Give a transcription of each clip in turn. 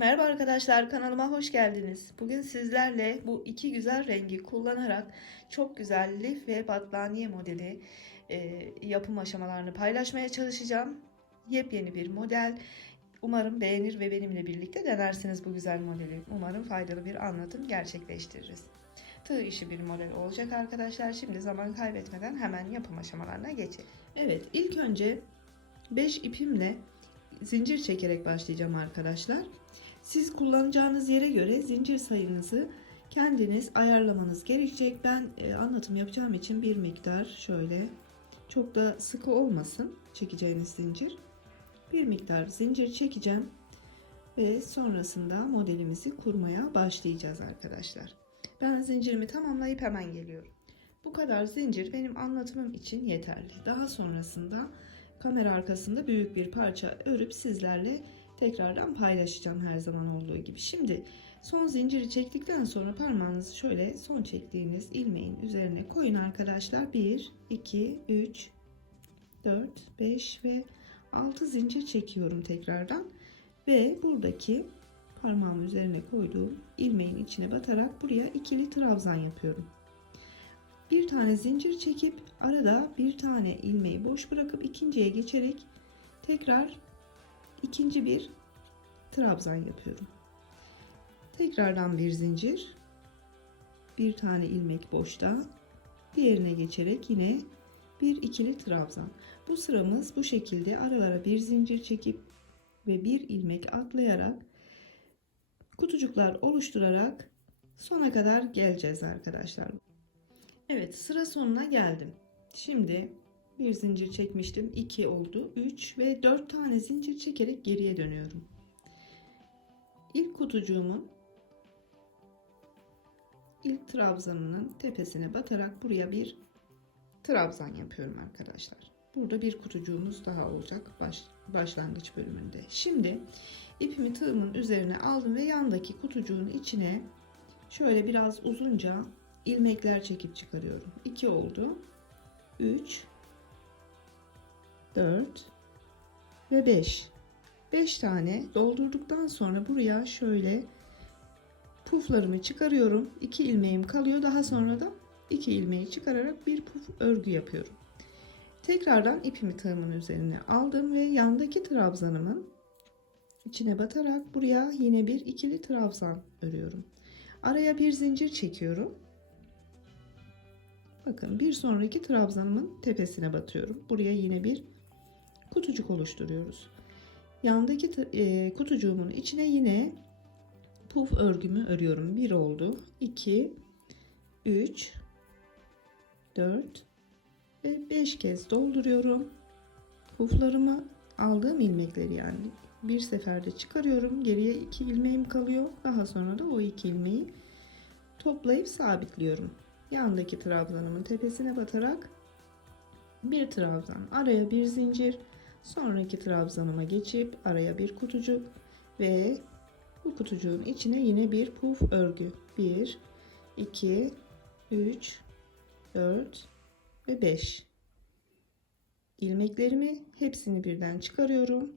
Merhaba arkadaşlar, kanalıma hoş geldiniz. Bugün sizlerle bu iki güzel rengi kullanarak çok güzel lif ve battaniye modeli yapım aşamalarını paylaşmaya çalışacağım. Yepyeni bir model. Umarım beğenir ve benimle birlikte denersiniz bu güzel modeli. Umarım faydalı bir anlatım gerçekleştiririz. Tığ işi bir model olacak arkadaşlar. Şimdi zaman kaybetmeden hemen yapım aşamalarına geçelim. Evet, ilk önce 5 ipimle zincir çekerek başlayacağım arkadaşlar. Siz kullanacağınız yere göre zincir sayınızı kendiniz ayarlamanız gerekecek. Ben anlatım yapacağım için bir miktar şöyle, çok da sıkı olmasın çekeceğiniz zincir. Bir miktar zincir çekeceğim ve sonrasında modelimizi kurmaya başlayacağız arkadaşlar. Ben zincirimi tamamlayıp hemen geliyorum. Bu kadar zincir benim anlatımım için yeterli. Daha sonrasında kamera arkasında büyük bir parça örüp sizlerle tekrardan paylaşacağım her zaman olduğu gibi. Şimdi son zinciri çektikten sonra parmağınızı şöyle son çektiğiniz ilmeğin üzerine koyun arkadaşlar. 1, 2, 3, 4, 5 ve 6 zincir çekiyorum tekrardan. Ve buradaki parmağımın üzerine koyduğum ilmeğin içine batarak buraya ikili trabzan yapıyorum. Bir tane zincir çekip arada bir tane ilmeği boş bırakıp ikinciye geçerek tekrar ikinci bir trabzan yapıyorum. Tekrardan bir zincir, bir tane ilmek boşta, diğerine geçerek yine bir ikili trabzan. Bu sıramız bu şekilde aralara bir zincir çekip ve bir ilmek atlayarak kutucuklar oluşturarak sona kadar geleceğiz arkadaşlar. Evet, sıra sonuna geldim. Şimdi bir zincir çekmiştim, 2 oldu, 3 ve 4 tane zincir çekerek geriye dönüyorum. İlk kutucuğumun ilk trabzanının tepesine batarak buraya bir trabzan yapıyorum arkadaşlar. Burada bir kutucuğumuz daha olacak başlangıç bölümünde. Şimdi ipimi tığımın üzerine aldım ve yandaki kutucuğun içine şöyle biraz uzunca ilmekler çekip çıkarıyorum. 2 oldu, 3, 4 ve 5. 5 tane doldurduktan sonra buraya şöyle puflarımı çıkarıyorum. 2 ilmeğim kalıyor. Daha sonra da 2 ilmeği çıkararak bir puf örgü yapıyorum. Tekrardan ipimi tığımın üzerine aldım ve yandaki trabzanımın içine batarak buraya yine bir ikili trabzan örüyorum. Araya bir zincir çekiyorum. Bakın, bir sonraki trabzanımın tepesine batıyorum. Buraya yine bir kutucuk oluşturuyoruz. Yandaki kutucuğumun içine yine puf örgümü örüyorum. 1 oldu, 2, 3, 4 ve 5 kez dolduruyorum. Puflarımı, aldığım ilmekleri yani bir seferde çıkarıyorum. Geriye 2 ilmeğim kalıyor. Daha sonra da o 2 ilmeği toplayıp sabitliyorum. Yandaki trabzanımın tepesine batarak bir trabzan, araya bir zincir, sonraki trabzanıma geçip araya bir kutucuk ve bu kutucuğun içine yine bir puf örgü. 1, 2, 3, 4 ve 5. İlmeklerimi hepsini birden çıkarıyorum.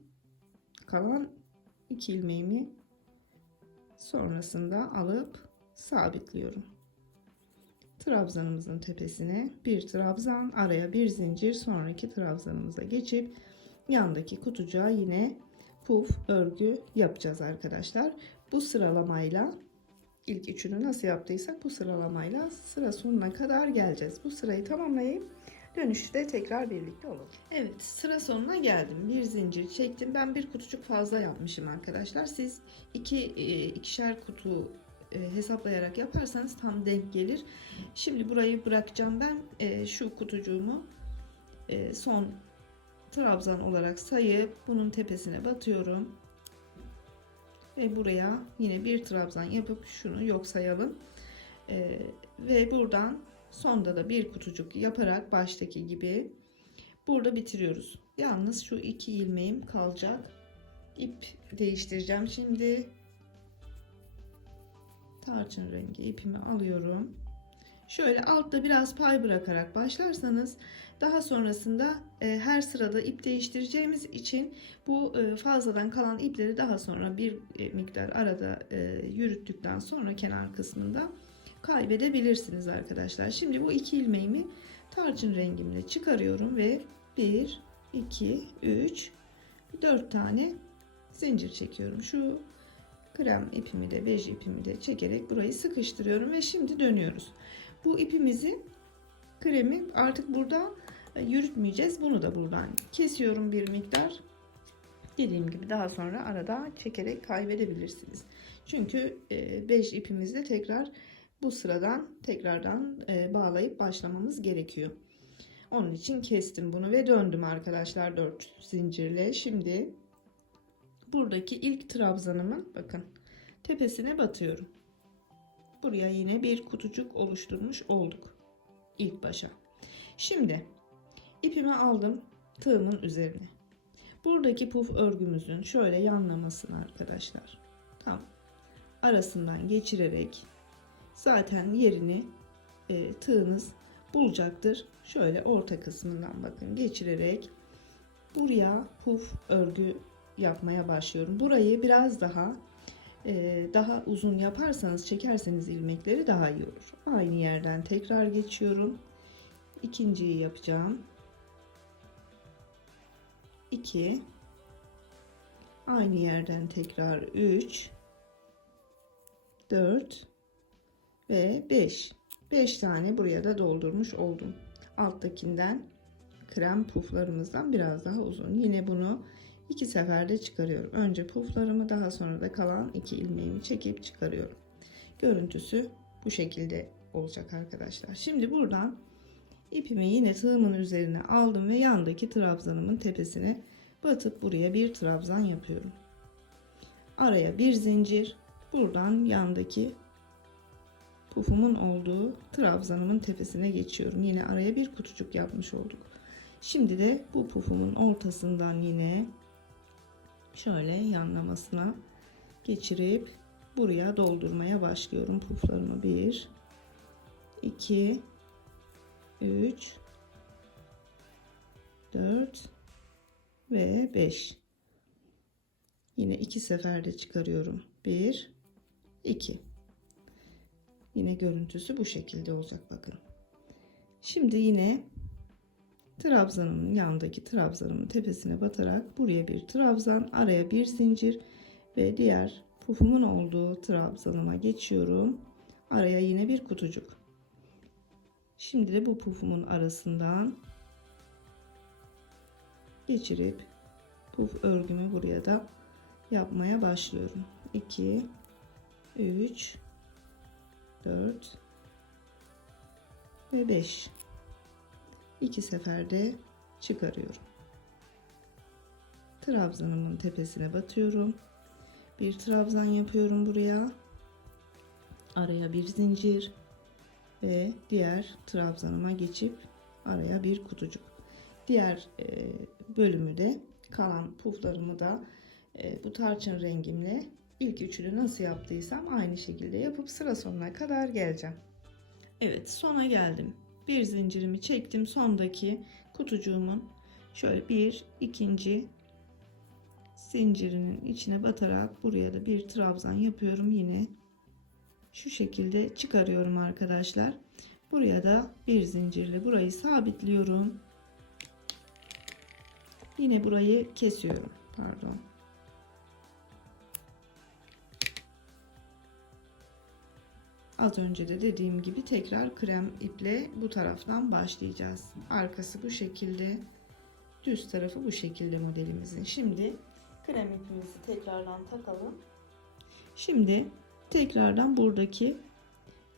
Kalan 2 ilmeğimi sonrasında alıp sabitliyorum. Trabzanımızın tepesine bir trabzan, araya bir zincir, sonraki trabzanımıza geçip yandaki kutucuğa yine puf örgü yapacağız arkadaşlar. Bu sıralamayla ilk üçünü nasıl yaptıysak bu sıralamayla sıra sonuna kadar geleceğiz. Bu sırayı tamamlayıp dönüşte tekrar birlikte olalım. Evet, sıra sonuna geldim. Bir zincir çektim. Ben bir kutucuk fazla yapmışım arkadaşlar. Siz ikişer kutu hesaplayarak yaparsanız tam denk gelir. Şimdi burayı bırakacağım ben. Şu kutucuğumu son trabzan olarak sayıp bunun tepesine batıyorum. Ve buraya yine bir trabzan yapıp şunu yok sayalım. Ve buradan sonda da bir kutucuk yaparak baştaki gibi burada bitiriyoruz. Yalnız şu 2 ilmeğim kalacak. İp değiştireceğim. Şimdi tarçın rengi ipimi alıyorum. Şöyle altta biraz pay bırakarak başlarsanız daha sonrasında her sırada ip değiştireceğimiz için bu fazladan kalan ipleri daha sonra bir miktar arada yürüttükten sonra kenar kısmında kaybedebilirsiniz arkadaşlar. Şimdi bu iki ilmeğimi tarçın rengimle çıkarıyorum ve 1, 2, 3, 4 tane zincir çekiyorum. Şu krem ipimi de bej ipimi de çekerek burayı sıkıştırıyorum ve şimdi dönüyoruz. Bu ipimizi, kremi artık burada yürütmeyeceğiz. Bunu da buradan kesiyorum bir miktar. Dediğim gibi daha sonra arada çekerek kaybedebilirsiniz. Çünkü bej ipimizle tekrar bu sıradan tekrardan bağlayıp başlamamız gerekiyor. Onun için kestim bunu ve döndüm arkadaşlar 4 zincirle. Şimdi buradaki ilk trabzanımın bakın tepesine batıyorum. Buraya yine bir kutucuk oluşturmuş olduk ilk başa. Şimdi ipimi aldım tığımın üzerine. Buradaki puf örgümüzün şöyle yanlamasını arkadaşlar tam arasından geçirerek zaten yerini tığınız bulacaktır. Şöyle orta kısmından bakın geçirerek buraya puf örgü yapmaya başlıyorum. Burayı biraz daha uzun yaparsanız, çekerseniz ilmekleri daha iyi olur. Aynı yerden tekrar geçiyorum. İkinciyi yapacağım. 2, aynı yerden tekrar 3, 4 ve 5. 5 tane buraya da doldurmuş oldum. Alttakinden krem puflarımızdan biraz daha uzun. Yine bunu 2 seferde çıkarıyorum. Önce puflarımı, daha sonra da kalan 2 ilmeğimi çekip çıkarıyorum. Görüntüsü bu şekilde olacak arkadaşlar. Şimdi buradan ipimi yine tığımın üzerine aldım ve yandaki trabzanımın tepesine batıp buraya bir trabzan yapıyorum. Araya bir zincir, buradan yandaki pufumun olduğu trabzanımın tepesine geçiyorum. Yine araya bir kutucuk yapmış olduk. Şimdi de bu pufumun ortasından yine şöyle yanlamasına geçirip buraya doldurmaya başlıyorum puflarımı. 1, 2, 3, 4 ve 5. Yine 2 seferde çıkarıyorum. 1, 2. Yine görüntüsü bu şekilde olacak bakın. Şimdi yine trabzanımın yanındaki trabzanımın tepesine batarak buraya bir trabzan, araya bir zincir ve diğer pufumun olduğu trabzanıma geçiyorum. Araya yine bir kutucuk. Şimdi de bu pufumun arasından geçirip puf örgümü buraya da yapmaya başlıyorum. 2, 3, 4 ve 5. 2 seferde çıkarıyorum. Trabzanımın tepesine batıyorum. Bir trabzan yapıyorum buraya. Araya bir zincir ve diğer trabzanıma geçip araya bir kutucuk. Diğer bölümü de, kalan puflarımı da bu tarçın rengimle ilk üçünü nasıl yaptıysam aynı şekilde yapıp sıra sonuna kadar geleceğim. Evet, sona geldim. Bir zincirimi çektim. Sondaki kutucuğumun şöyle bir ikinci zincirinin içine batarak buraya da bir trabzan yapıyorum. Yine şu şekilde çıkarıyorum arkadaşlar. Buraya da bir zincirle burayı sabitliyorum. Yine burayı kesiyorum. Pardon. Az önce de dediğim gibi tekrar krem iple bu taraftan başlayacağız. Arkası bu şekilde, düz tarafı bu şekilde modelimizin. Şimdi krem ipimizi tekrardan takalım. Şimdi tekrardan buradaki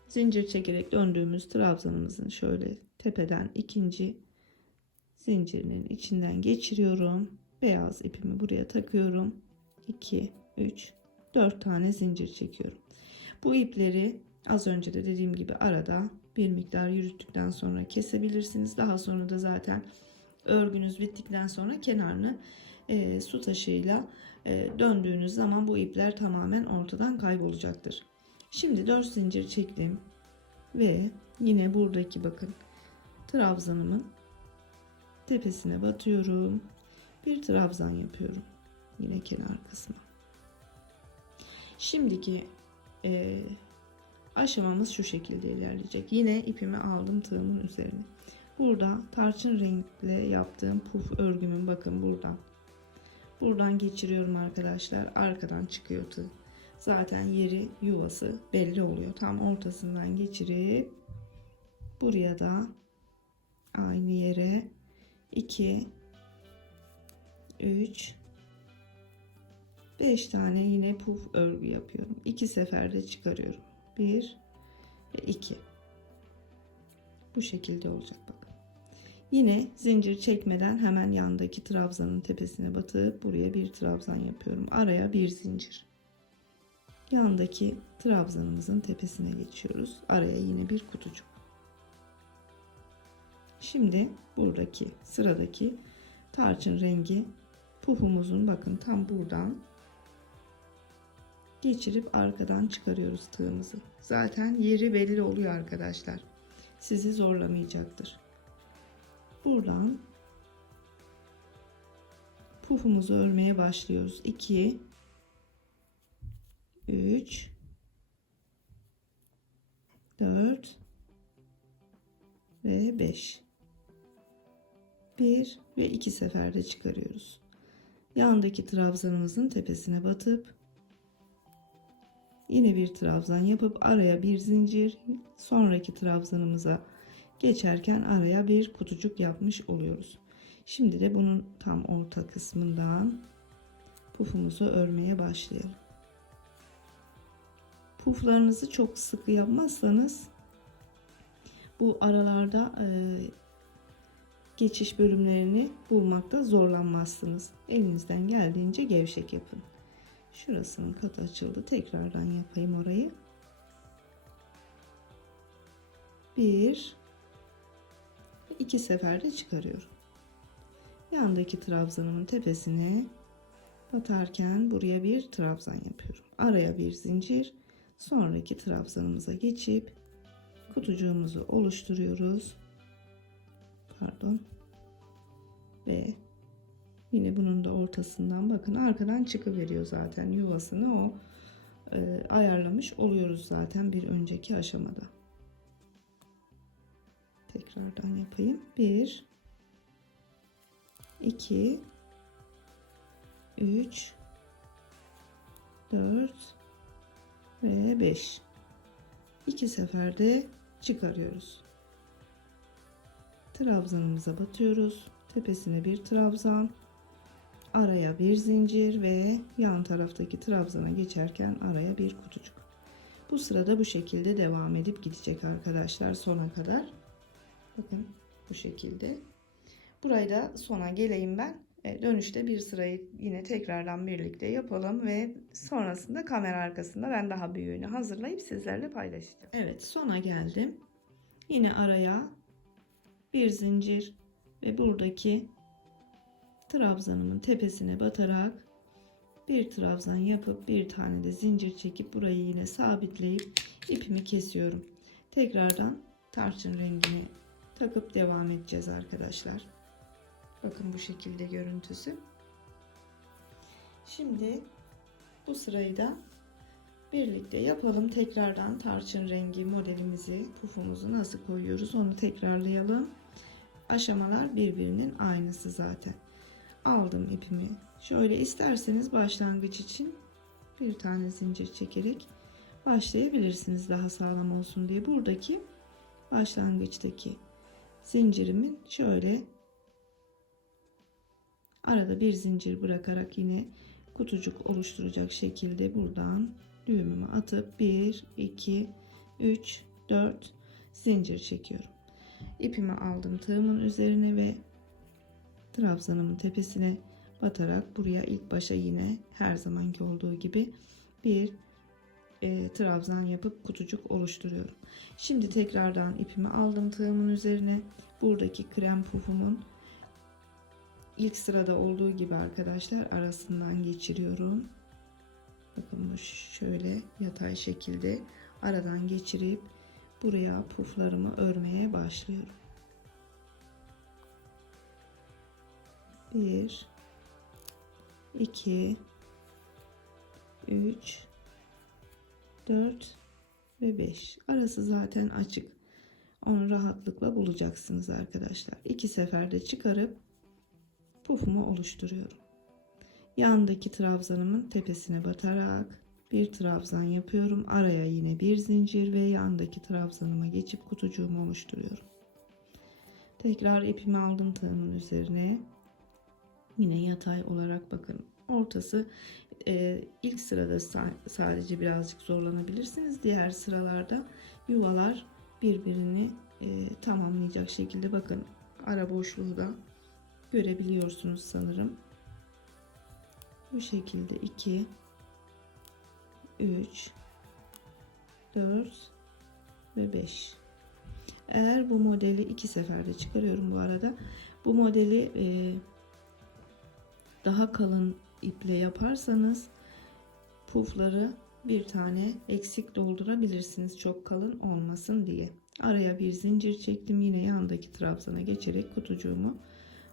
zincir çekerek döndüğümüz trabzanımızın şöyle tepeden ikinci zincirinin içinden geçiriyorum. Beyaz ipimi buraya takıyorum. 2, 3, 4 tane zincir çekiyorum. Bu ipleri az önce de dediğim gibi arada bir miktar yürüttükten sonra kesebilirsiniz. Daha sonra da zaten örgünüz bittikten sonra kenarını su taşıyla döndüğünüz zaman bu ipler tamamen ortadan kaybolacaktır. Şimdi 4 zincir çektim ve Yine buradaki bakın trabzanımın tepesine batıyorum. Bir trabzan yapıyorum. Yine kenar kısmı. Şimdiki aşamamız şu şekilde ilerleyecek. Yine ipimi aldım tığımın üzerine. Burada tarçın renkle yaptığım puf örgümün bakın buradan geçiriyorum arkadaşlar. Arkadan çıkıyor tığ. Zaten yeri yuvası belli oluyor. Tam ortasından geçirip buraya da aynı yere 2 3 5 tane yine puf örgü yapıyorum. 2 seferde çıkarıyorum. 1 ve 2. Bu şekilde olacak bakın. Yine zincir çekmeden hemen yandaki trabzanın tepesine batıp buraya bir trabzan yapıyorum. Araya bir zincir. Yandaki trabzanımızın tepesine geçiyoruz. Araya yine bir kutucuk. Şimdi buradaki sıradaki tarçın rengi pufumuzun bakın tam buradan geçirip arkadan çıkarıyoruz tığımızı. Zaten yeri belli oluyor arkadaşlar. Sizi zorlamayacaktır. Buradan pufumuzu örmeye başlıyoruz. 2 3 4 ve 5. 1 ve 2 seferde çıkarıyoruz. Yandaki trabzanımızın tepesine batıp yine bir trabzan yapıp araya bir zincir, sonraki trabzanımıza geçerken araya bir kutucuk yapmış oluyoruz. Şimdi de bunun tam orta kısmından pufumuzu örmeye başlayalım. Puflarınızı çok sıkı yapmazsanız bu aralarda geçiş bölümlerini bulmakta zorlanmazsınız. Elinizden geldiğince gevşek yapın. Şurasının katı açıldı. Tekrardan yapayım orayı. 1 2 seferde çıkarıyorum. Yandaki trabzanımın tepesine batarken buraya bir trabzan yapıyorum. Araya bir zincir. Sonraki trabzanımıza geçip kutucuğumuzu oluşturuyoruz. Pardon. Ve yine bunun da ortasından bakın arkadan çıkıveriyor zaten yuvasını o ayarlamış oluyoruz zaten bir önceki aşamada. Tekrardan yapayım. 1 2 3 4 ve 5. 2 seferde çıkarıyoruz. Trabzanımıza batıyoruz. Tepesine bir trabzan, araya bir zincir ve yan taraftaki trabzana geçerken araya bir kutucuk. Bu sırada bu şekilde devam edip gidecek arkadaşlar sona kadar. Bakın bu şekilde. Burayı da sona geleyim ben. Dönüşte bir sırayı yine tekrardan birlikte yapalım ve sonrasında kamera arkasında ben daha büyüğünü hazırlayıp sizlerle paylaşacağım. Evet, sona geldim. Yine araya bir zincir ve buradaki trabzanımın tepesine batarak bir trabzan yapıp bir tane de zincir çekip burayı yine sabitleyip ipimi kesiyorum. Tekrardan tarçın rengini takıp devam edeceğiz arkadaşlar. Bakın bu şekilde görüntüsü. Şimdi bu sırayı da birlikte yapalım. Tekrardan tarçın rengi modelimizi, pufumuzu nasıl koyuyoruz onu tekrarlayalım. Aşamalar birbirinin aynısı zaten. Aldım ipimi. Şöyle isterseniz başlangıç için bir tane zincir çekerek başlayabilirsiniz daha sağlam olsun diye. Buradaki başlangıçtaki zincirimin şöyle arada bir zincir bırakarak yine kutucuk oluşturacak şekilde buradan düğümümü atıp 1 2 3 4 zincir çekiyorum. İpimi aldım tığımın üzerine ve trabzanımın tepesine batarak buraya ilk başa yine her zamanki olduğu gibi bir trabzan yapıp kutucuk oluşturuyorum. Şimdi tekrardan ipimi aldım tığımın üzerine. Buradaki krem pufumun ilk sırada olduğu gibi arkadaşlar arasından geçiriyorum. Bakın şöyle yatay şekilde aradan geçirip buraya puflarımı örmeye başlıyorum. 1 2 3 4 ve 5. Arası zaten açık. Onu rahatlıkla bulacaksınız arkadaşlar. 2 seferde çıkarıp pufumu oluşturuyorum. Yandaki trabzanımın tepesine batarak bir trabzan yapıyorum. Araya yine bir zincir ve yandaki trabzanıma geçip kutucuğumu oluşturuyorum. Tekrar ipimi aldım tığımın üzerine. Yine yatay olarak bakın. Ortası ilk sırada sadece birazcık zorlanabilirsiniz. Diğer sıralarda yuvalar birbirini tamamlayacak şekilde bakın. Ara boşluğu da görebiliyorsunuz sanırım. Bu şekilde 2 3 4 ve 5. Eğer bu modeli 2 seferde çıkarıyorum bu arada. Bu modeli daha kalın iple yaparsanız pufları bir tane eksik doldurabilirsiniz, çok kalın olmasın diye. Araya bir zincir çektim, yine yandaki trabzana geçerek kutucuğumu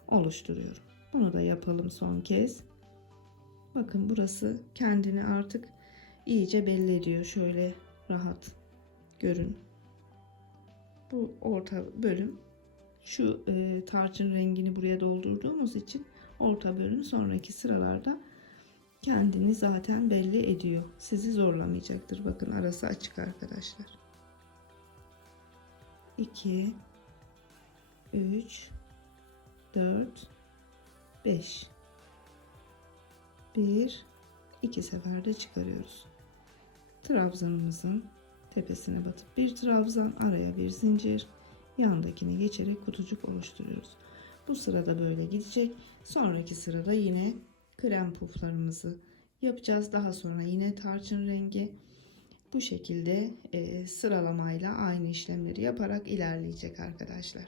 oluşturuyorum. Bunu da yapalım son kez. Bakın burası kendini artık iyice belli ediyor. Şöyle rahat görün. Bu orta bölüm, şu tarçın rengini buraya doldurduğumuz için orta bölüm sonraki sıralarda kendini zaten belli ediyor. Sizi zorlamayacaktır. Bakın arası açık arkadaşlar. 2 3 4 5 1 2 seferde çıkarıyoruz. Trabzanımızın tepesine batıp bir trabzan, araya bir zincir, yandakini geçerek kutucuk oluşturuyoruz. Bu sırada böyle gidecek. Sonraki sırada yine krem puflarımızı yapacağız. Daha sonra yine tarçın rengi. Bu şekilde sıralamayla aynı işlemleri yaparak ilerleyecek arkadaşlar.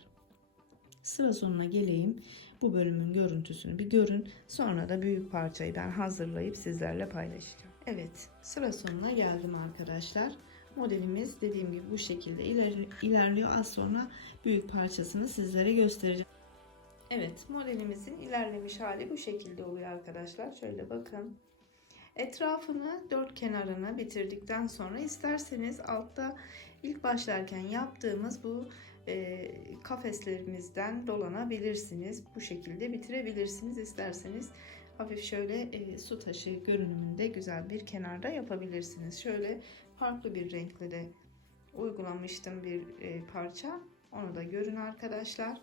Sıra sonuna geleyim. Bu bölümün görüntüsünü bir görün. Sonra da büyük parçayı ben hazırlayıp sizlerle paylaşacağım. Evet, sıra sonuna geldim arkadaşlar. Modelimiz dediğim gibi bu şekilde ilerliyor. Az sonra büyük parçasını sizlere göstereceğim. Evet, modelimizin ilerlemiş hali bu şekilde oluyor arkadaşlar. Şöyle bakın. Etrafını dört kenarını bitirdikten sonra isterseniz altta ilk başlarken yaptığımız bu kafeslerimizden dolanabilirsiniz. Bu şekilde bitirebilirsiniz. İsterseniz hafif şöyle su taşı görünümünde güzel bir kenarda yapabilirsiniz. Şöyle farklı bir renkle de uygulamıştım bir parça. Onu da görün arkadaşlar.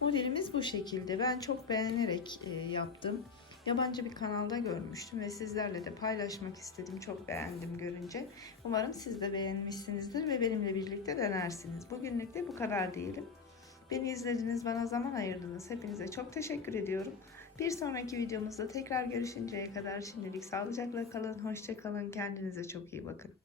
Modelimiz bu şekilde. Ben çok beğenerek yaptım. Yabancı bir kanalda görmüştüm ve sizlerle de paylaşmak istedim. Çok beğendim görünce. Umarım siz de beğenmişsinizdir ve benimle birlikte denersiniz. Bugünlük de bu kadar diyelim. Beni izlediniz, bana zaman ayırdınız. Hepinize çok teşekkür ediyorum. Bir sonraki videomuzda tekrar görüşünceye kadar şimdilik sağlıcakla kalın, hoşça kalın, kendinize çok iyi bakın.